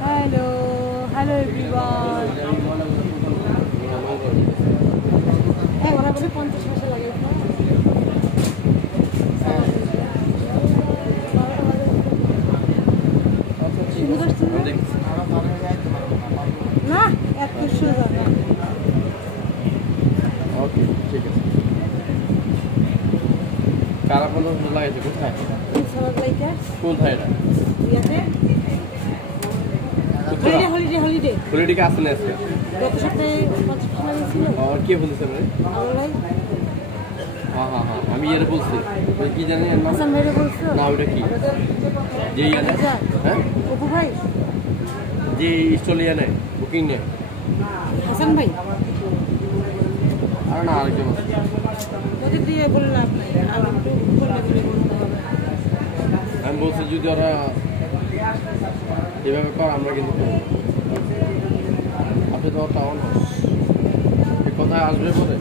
hello hello everyone ওরা বলে 50 পয়সা লাগে না এত সুন্দর ওকে ঠিক আছে কারা বন্ধ লাগাইছে কোথায় কোথায় এটা হলিডে হলিডে কে আসেন আজকে গত সপ্তাহে 50 টাকা ছিল আর কে বলছে ভাই আমার ভাই হ্যাঁ হ্যাঁ হ্যাঁ আমি এর বলছি ওই কি জানি এর নাম হাসান ভাইরে বলছো না ওটা কি যে ইয়ানে হ্যাঁ অপু ভাই যে স্টলিয়া নেয় বুকিং নেয় হাসান ভাই আর না আরেকজন আছে ওদের দিয়ে বললাম আমি একটু বললাম বলতে হবে আমি বলছি যদি ওরা এভাবে কর আমরা কিন্তু আপনি তো টাউন কোথায় আসবে পরে